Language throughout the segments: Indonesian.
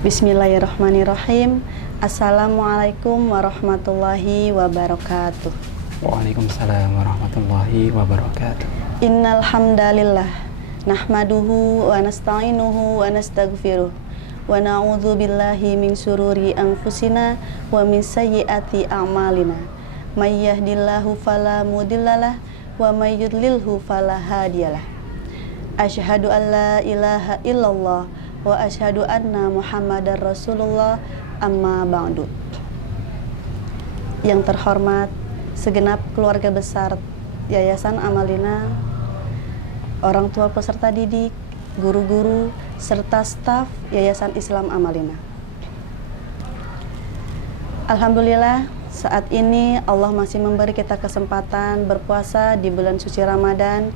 Bismillahirrahmanirrahim. Assalamualaikum warahmatullahi wabarakatuh. Waalaikumsalam warahmatullahi wabarakatuh. Innal hamdalillah nahmaduhu wa nasta'inuhu wa nastaghfiruh wa na'udzu billahi min syururi anfusina wa min sayyiati a'malina. May yahdihillahu fala mudhillalah wa may yudlilhu fala hadiyalah. Asyhadu an la ilaha illallah wa asyhadu anna Muhammadar Rasulullah, amma ba'du. Yang terhormat segenap keluarga besar Yayasan Amalina, orang tua peserta didik, guru-guru, serta staf Yayasan Islam Amalina. Alhamdulillah, saat ini Allah masih memberi kita kesempatan berpuasa di bulan suci Ramadan,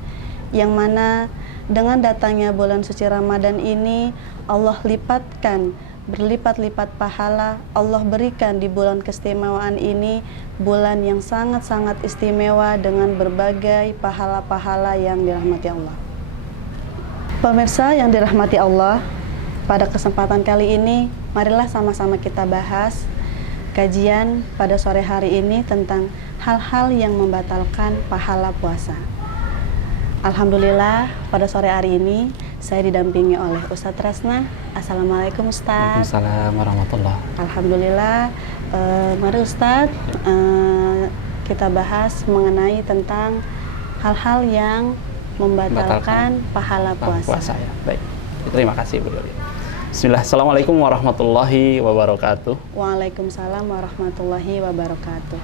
yang mana dengan datangnya bulan suci Ramadan ini, Allah lipatkan, berlipat-lipat pahala. Allah berikan di bulan keistimewaan ini, bulan yang sangat-sangat istimewa dengan berbagai pahala-pahala yang dirahmati Allah. Pemirsa yang dirahmati Allah, pada kesempatan kali ini, marilah sama-sama kita bahas kajian pada sore hari ini tentang hal-hal yang membatalkan pahala puasa. Alhamdulillah, pada sore hari ini saya didampingi oleh Ustadz Resna. Assalamualaikum Ustadz. Waalaikumsalam warahmatullahi. Alhamdulillah. Mari Ustadz, kita bahas mengenai tentang hal-hal yang membatalkan pahala puasa. Ya. Baik, terima kasih Bu Doli. Bismillah. Assalamualaikum warahmatullahi wabarakatuh. Waalaikumsalam warahmatullahi wabarakatuh.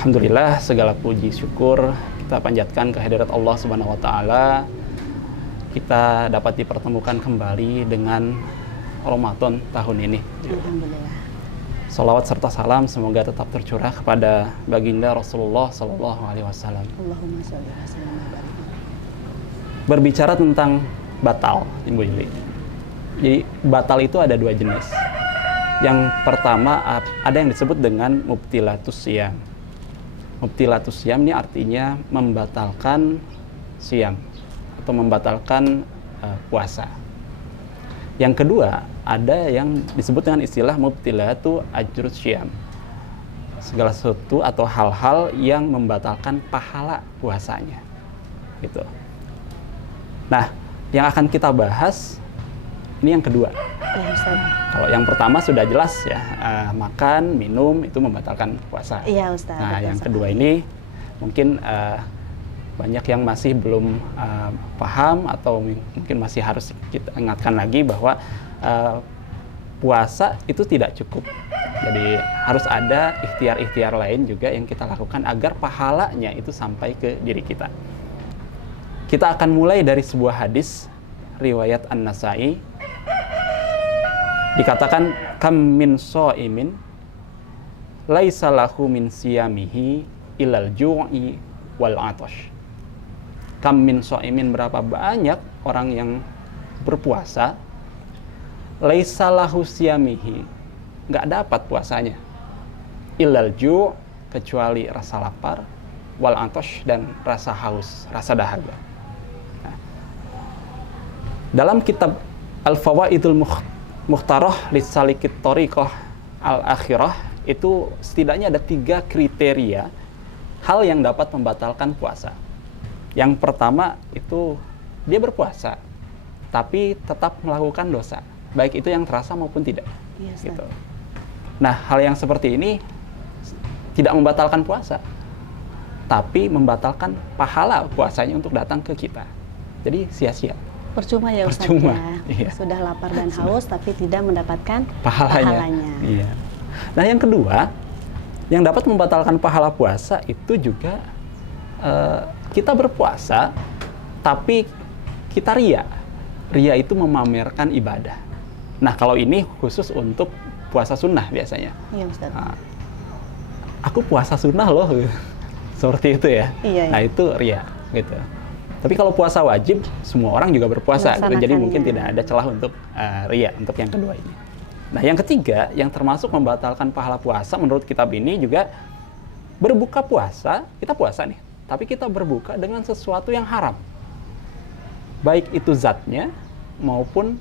Alhamdulillah, segala puji syukur kita panjatkan kehadirat Allah Subhanahu wa taala. Kita dapat dipertemukan kembali dengan Ramadan tahun ini. Alhamdulillah. Salawat serta salam semoga tetap tercurah kepada baginda Rasulullah Sallallahu Alaihi Wasallam. Allahumma sholli wa sallim wa barik. Berbicara tentang batal, Ibu Yuli. Jadi batal itu ada dua jenis. Yang pertama ada yang disebut dengan mubtilatus syiyam. Mubtilatus syiyam ini artinya membatalkan syiyam atau membatalkan puasa. Yang kedua, ada yang disebut dengan istilah mubtilatu ajrus syiyam. Segala sesuatu atau hal-hal yang membatalkan pahala puasanya. Gitu. Nah, yang akan kita bahas ini yang kedua. Ya, Ustaz. Kalau yang pertama sudah jelas ya, makan, minum itu membatalkan puasa. Iya Ustaz. Nah, yang kedua ini mungkin banyak yang masih belum paham atau mungkin masih harus kita ingatkan lagi bahwa puasa itu tidak cukup. Jadi harus ada ikhtiar-ikhtiar lain juga yang kita lakukan agar pahalanya itu sampai ke diri kita. Kita akan mulai dari sebuah hadis riwayat An-Nasa'i. Dikatakan kam min shaimin laisa lahu min siyamihi ilal ju'i wal 'atash. Kam min shaimin, berapa banyak orang yang berpuasa laisa lahu siyamihi, enggak dapat puasanya, ilal ju', kecuali rasa lapar, wal 'atash, dan rasa haus, rasa dahaga. Nah, dalam kitab Al-Fawaidul Mukhtarah Lissalikit Thoriqah Al-Akhirah itu setidaknya ada 3 kriteria hal yang dapat membatalkan puasa. Yang pertama itu dia berpuasa tapi tetap melakukan dosa, baik itu yang terasa maupun tidak. Yes, gitu. Nah, hal yang seperti ini tidak membatalkan puasa, tapi membatalkan pahala puasanya untuk datang ke kita. Jadi sia-sia. Percuma ya Ustaz. Percuma, ya. iya. Sudah lapar dan haus tapi tidak mendapatkan pahalanya. Iya. Nah, yang kedua, yang dapat membatalkan pahala puasa itu juga kita berpuasa tapi kita ria. Ria itu memamerkan ibadah. Nah, kalau ini khusus untuk puasa sunnah biasanya. Iya Ustaz. Nah, aku puasa sunnah loh. Seperti itu ya. Iya, iya. Nah, itu ria gitu. Tapi kalau puasa wajib, semua orang juga berpuasa, gitu. Jadi mungkin tidak ada celah untuk ria, untuk yang kedua ini. Nah, yang ketiga, yang termasuk membatalkan pahala puasa menurut kitab ini juga berbuka puasa, kita puasa nih, tapi kita berbuka dengan sesuatu yang haram. Baik itu zatnya maupun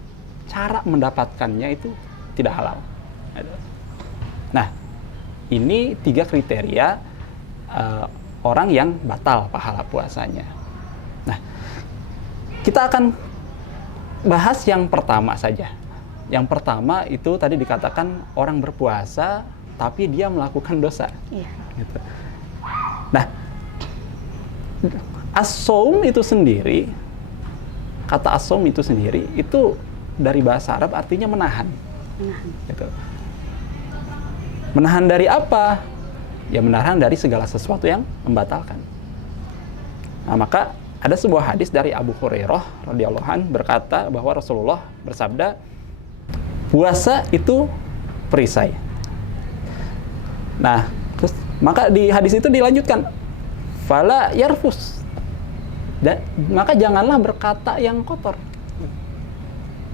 cara mendapatkannya itu tidak halal. Nah, ini 3 kriteria orang yang batal pahala puasanya. Nah, kita akan bahas yang pertama saja. Yang pertama itu tadi dikatakan orang berpuasa tapi dia melakukan dosa. Iya. Gitu. Nah, as-shaum itu sendiri, kata as-shaum itu sendiri itu dari bahasa Arab artinya menahan. Menahan. Gitu. Menahan dari apa? Ya menahan dari segala sesuatu yang membatalkan. Nah, maka ada sebuah hadis dari Abu Hurairah radhiyallahu anhu berkata bahwa Rasulullah bersabda, puasa itu perisai. Nah, terus maka di hadis itu dilanjutkan, fala yarfus. Dan maka janganlah berkata yang kotor.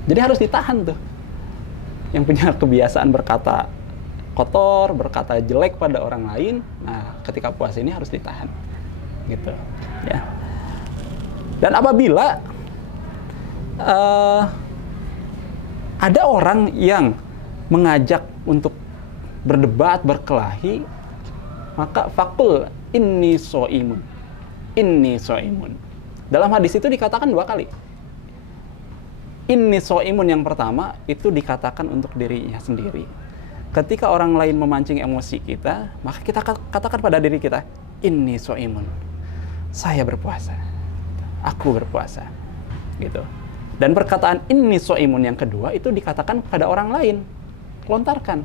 Jadi harus ditahan tuh. Yang punya kebiasaan berkata kotor, berkata jelek pada orang lain, nah ketika puasa ini harus ditahan. Gitu. Ya. Dan apabila ada orang yang mengajak untuk berdebat, berkelahi, maka fakul inni so'imun. Inni so'imun. Dalam hadis itu dikatakan 2 kali. Inni so'imun yang pertama itu dikatakan untuk dirinya sendiri. Ketika orang lain memancing emosi kita, maka kita katakan pada diri kita, inni so'imun. Saya berpuasa. Aku berpuasa. Gitu. Dan perkataan inni so'imun yang kedua itu dikatakan pada orang lain. Lontarkan.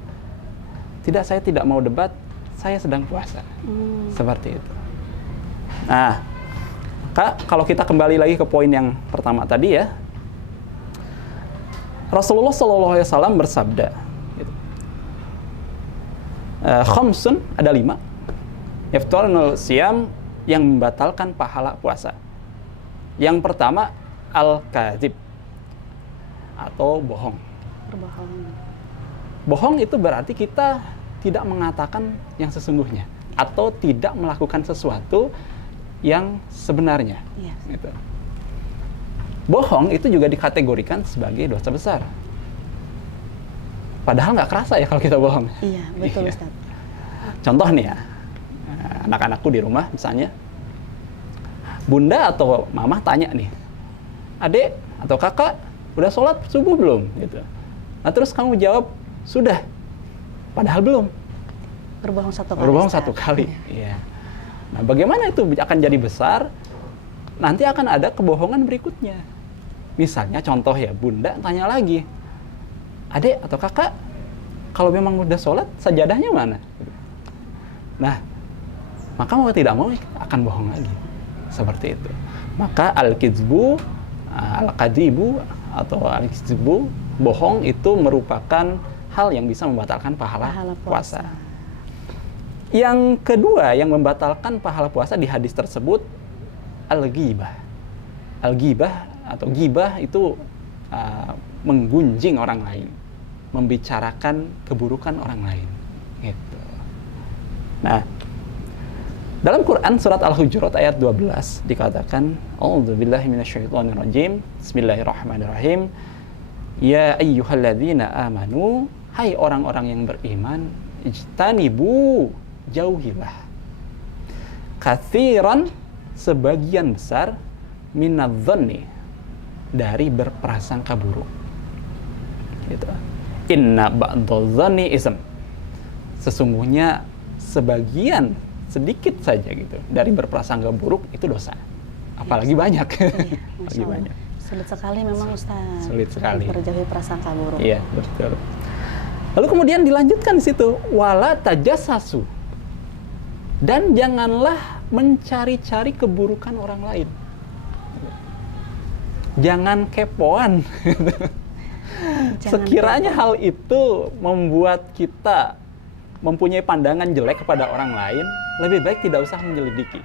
Tidak, saya tidak mau debat, saya sedang puasa. Seperti itu. Nah, kalau kita kembali lagi ke poin yang pertama tadi ya, Rasulullah SAW bersabda, gitu. Khamsun, ada 5. Yaftarnul siyam, yang membatalkan pahala puasa. Yang pertama, al-kadzib, atau bohong. Berbohong. Bohong itu berarti kita tidak mengatakan yang sesungguhnya atau tidak melakukan sesuatu yang sebenarnya. Iya. Gitu. Bohong itu juga dikategorikan sebagai dosa besar. Padahal nggak kerasa ya kalau kita bohong. Iya, betul Iya. Ustaz. Contoh nih ya, anak-anakku di rumah misalnya, bunda atau mama tanya nih, adek atau kakak udah sholat subuh belum? Gitu. Nah terus kamu jawab sudah, padahal belum. Berbohong 1 kali. Berbohong Ustaz. 1 kali. Iya. Nah bagaimana itu akan jadi besar? Nanti akan ada kebohongan berikutnya. Misalnya contoh ya, bunda tanya lagi, adek atau kakak, kalau memang udah sholat, sajadahnya mana? Nah, maka mau tidak mau akan bohong lagi. Seperti itu. Maka al-kizbu, al-kadibu, atau al-kizbu, bohong itu merupakan hal yang bisa membatalkan pahala puasa. Yang kedua yang membatalkan pahala puasa di hadis tersebut, al-ghibah. Al-ghibah atau ghibah itu menggunjing orang lain, membicarakan keburukan orang lain. Gitu. Nah, dalam Quran surat Al-Hujurat ayat 12 dikatakan, A'udzubillahi minasyaitonirrajim. Bismillahirrahmanirrahim. Ya ayyuhalladzina amanu, hai orang-orang yang beriman, ijtanibu, jauhilah, katsiran, sebagian besar, minadh-dhanni, dari berprasangka buruk. Gitu. Inna ba'dadh-dhanni ism. Sesungguhnya sebagian sedikit saja gitu dari berprasangka buruk itu dosa. Apalagi banyak. Iya, Apalagi banyak. Sulit sekali memang Ustaz. Sulit sekali. Menjauhi prasangka buruk. Iya, betul. Lalu kemudian dilanjutkan di situ, wala tajassasu. Dan janganlah mencari-cari keburukan orang lain. Jangan kepoan. Sekiranya hal itu membuat kita mempunyai pandangan jelek kepada orang lain, lebih baik tidak usah menyelidiki.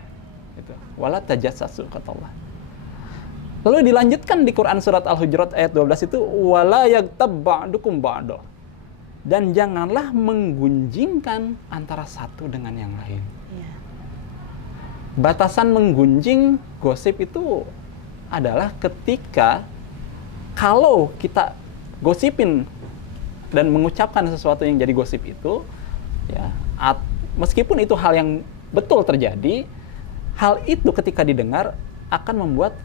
Gitu. Wala tajassasu, kata Allah. Lalu dilanjutkan di Quran surat Al-Hujurat ayat 12 itu, wala yaghtab ba'dukum ba'da. Dan janganlah menggunjingkan antara satu dengan yang lain. Iya. Batasan menggunjing gosip itu adalah ketika kalau kita gosipin dan mengucapkan sesuatu yang jadi gosip itu, ya, meskipun itu hal yang betul terjadi, hal itu ketika didengar akan membuat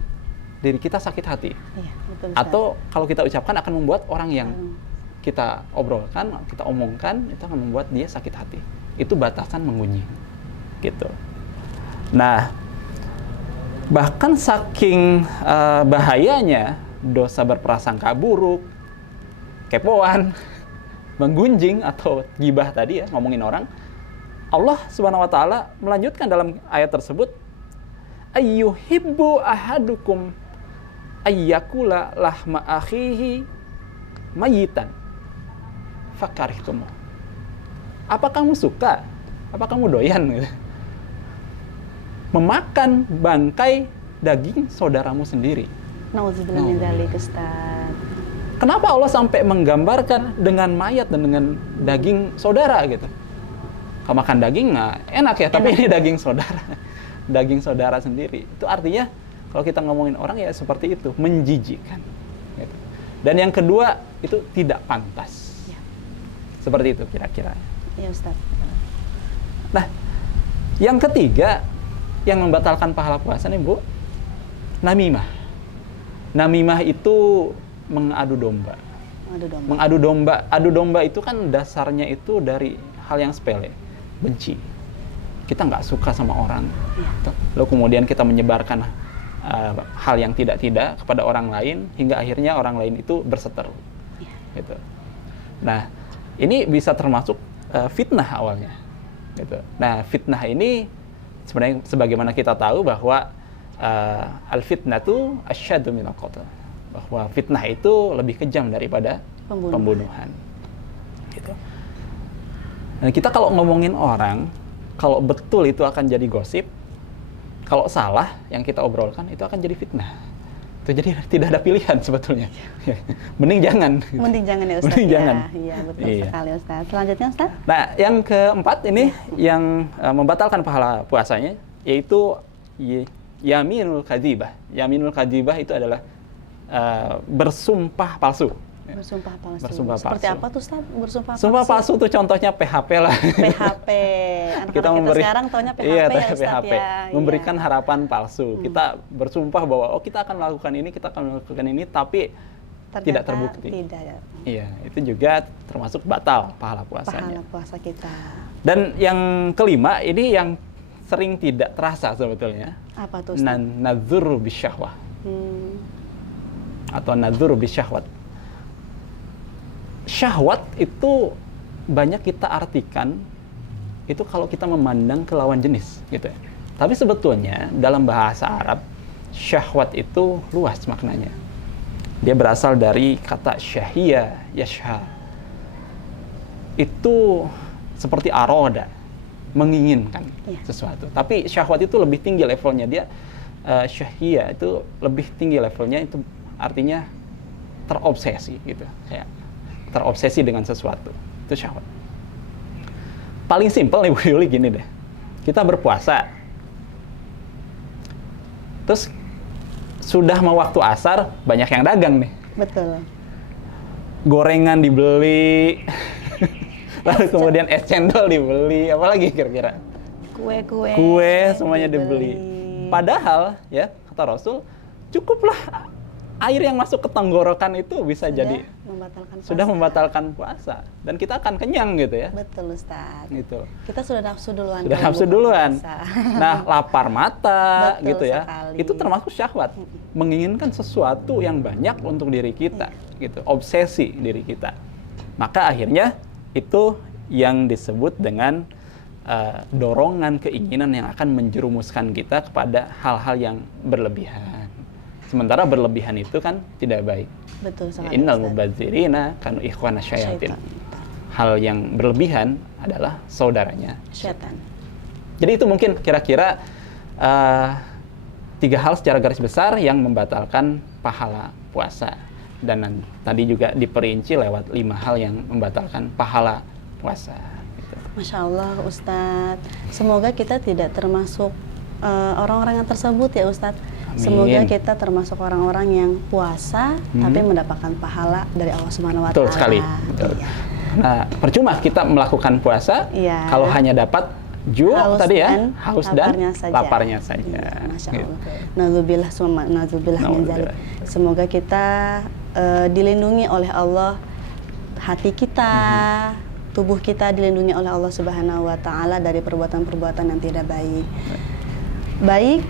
diri kita sakit hati. Iya, betul, Ustaz. Atau kalau kita ucapkan akan membuat orang yang kita obrolkan, kita omongkan, itu akan membuat dia sakit hati. Itu batasan menggunjing, gitu. Nah, bahkan saking bahayanya dosa berprasangka buruk, kepoan, menggunjing atau gibah tadi ya, ngomongin orang, Allah Subhanahu wa taala melanjutkan dalam ayat tersebut, ayyuhibbu ahadukum ayyakula lahma akhihi mayitan fakarihtumu. Apa kamu suka? Apa kamu doyan gitu, memakan bangkai daging saudaramu sendiri? Nauzubillah min dzalik, Ustaz. Kenapa Allah sampai menggambarkan dengan mayat dan dengan daging saudara gitu? Kalau makan daging enak ya, tapi ini daging saudara. Daging saudara sendiri. Itu artinya kalau kita ngomongin orang ya seperti itu, menjijikkan. Gitu. Dan yang kedua, itu tidak pantas. Ya. Seperti itu kira-kira. Iya, Ustaz. Nah, yang ketiga, yang membatalkan pahala puasa nih, Bu, namimah. Namimah itu mengadu domba. Mengadu domba. Adu domba itu kan dasarnya itu dari hal yang sepele. Benci. Kita nggak suka sama orang. Ya. Lalu kemudian kita menyebarkan hal yang tidak-tidak kepada orang lain, hingga akhirnya orang lain itu berseteru. Ya. Gitu. Nah, ini bisa termasuk fitnah awalnya. Gitu. Nah, fitnah ini sebenarnya sebagaimana kita tahu bahwa al-fitnatu asyaddu minal qatl. Bahwa fitnah itu lebih kejam daripada pembunuhan. Gitu. Dan kita kalau ngomongin orang, kalau betul itu akan jadi gosip, kalau salah yang kita obrolkan itu akan jadi fitnah. Itu jadi tidak ada pilihan sebetulnya. Mending jangan. Mending jangan ya, Ustaz. Mending jangan. Iya, betul sekali, Ustaz. Selanjutnya, Ustaz. Nah, yang keempat ini yang membatalkan pahala puasanya, yaitu yaminul kadzibah. Yaminul kadzibah itu adalah bersumpah palsu. Bersumpah palsu. Bersumpah Seperti palsu. apa tuh, Ustaz? Bersumpah palsu. Sumpah palsu tuh contohnya PHP lah. PHP. Kita sekarang taunya PHP iya, ya, Ustaz, PHP. ya. Memberikan harapan palsu. Kita bersumpah bahwa kita akan melakukan ini, kita akan melakukan ini, tapi ternyata tidak terbukti. Tidak. Iya, itu juga termasuk batal pahala puasanya. Pahala puasa kita. Dan yang kelima, ini yang sering tidak terasa sebetulnya. Apa tuh, Ustaz? Nadzuru bisyahwah. Atau nadzuru bisyahwat. Syahwat itu banyak kita artikan itu kalau kita memandang ke lawan jenis gitu ya. Tapi sebetulnya dalam bahasa Arab syahwat itu luas maknanya. Dia berasal dari kata syahia, yashha. Itu seperti aroda, menginginkan sesuatu. Tapi syahwat itu lebih tinggi levelnya. Dia syahia itu lebih tinggi levelnya, itu artinya terobsesi gitu. Kayak terobsesi dengan sesuatu. Itu syahwat. Paling simpel nih Bu Yuli gini deh. Kita berpuasa. Terus sudah mau waktu asar, banyak yang dagang nih. Betul. Gorengan dibeli. Lalu kemudian es cendol dibeli, apalagi kira-kira? Kue semuanya dibeli. Padahal ya, kata Rasul, cukuplah air yang masuk ke tenggorokan itu bisa jadi membatalkan puasa, dan kita akan kenyang gitu ya. Betul, Ustaz. Gitu. Kita sudah nafsu duluan. Sudah nafsu duluan. Nah, lapar mata gitu ya. Sekali. Itu termasuk syahwat. Menginginkan sesuatu yang banyak untuk diri kita gitu. Obsesi diri kita. Maka akhirnya itu yang disebut dengan dorongan keinginan yang akan menjerumuskan kita kepada hal-hal yang berlebihan. Sementara berlebihan itu kan tidak baik. Betul sekali. Innal mubadzirina kanu ikhwana syayatin. Hal yang berlebihan adalah saudaranya syaitan. Jadi itu mungkin kira-kira 3 hal secara garis besar yang membatalkan pahala puasa. Dan tadi juga diperinci lewat 5 hal yang membatalkan pahala puasa. Gitu. Masya Allah, Ustadz. Semoga kita tidak termasuk orang-orang yang tersebut ya, Ustadz. Semoga kita termasuk orang-orang yang puasa tapi mendapatkan pahala dari Allah Subhanahu wa taala. Betul sekali. Betul. Iya. Nah, percuma kita melakukan puasa Iya. kalau hanya dapat tadi ya, haus dan laparnya saja. Iya, Masya Gitu. Allah. Naudzubillah summa naudzubillah min dzalik. Semoga kita dilindungi oleh Allah, hati kita, tubuh kita dilindungi oleh Allah Subhanahu wa taala dari perbuatan-perbuatan yang tidak baik. Baik,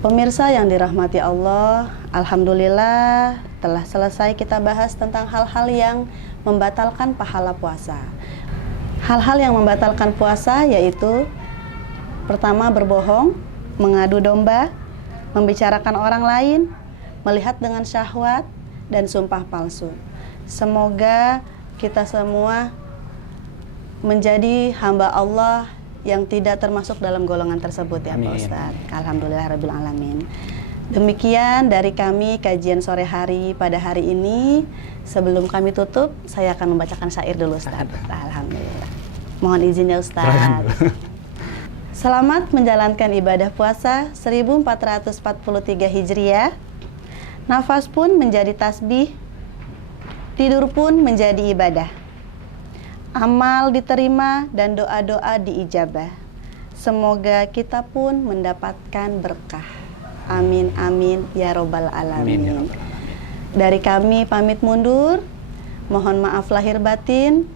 pemirsa yang dirahmati Allah, alhamdulillah telah selesai kita bahas tentang hal-hal yang membatalkan pahala puasa. Hal-hal yang membatalkan puasa yaitu pertama berbohong, mengadu domba, membicarakan orang lain, melihat dengan syahwat, dan sumpah palsu. Semoga kita semua menjadi hamba Allah yang tidak termasuk dalam golongan tersebut ya Pak Ustadz. Alhamdulillahirabbil alamin. Demikian dari kami kajian sore hari pada hari ini. Sebelum kami tutup, saya akan membacakan syair dulu Ustadz. Alhamdulillah. Mohon izin ya Ustadz. Selamat menjalankan ibadah puasa 1443 Hijriah. Nafas pun menjadi tasbih, tidur pun menjadi ibadah. Amal diterima dan doa-doa diijabah. Semoga kita pun mendapatkan berkah. Amin amin ya robbal alamin. Amin, ya Rabbal alamin. Dari kami pamit mundur. Mohon maaf lahir batin.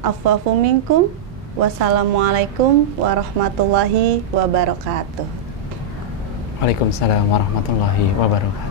Afwafu minkum. Wassalamualaikum warahmatullahi wabarakatuh. Waalaikumsalam warahmatullahi wabarakatuh.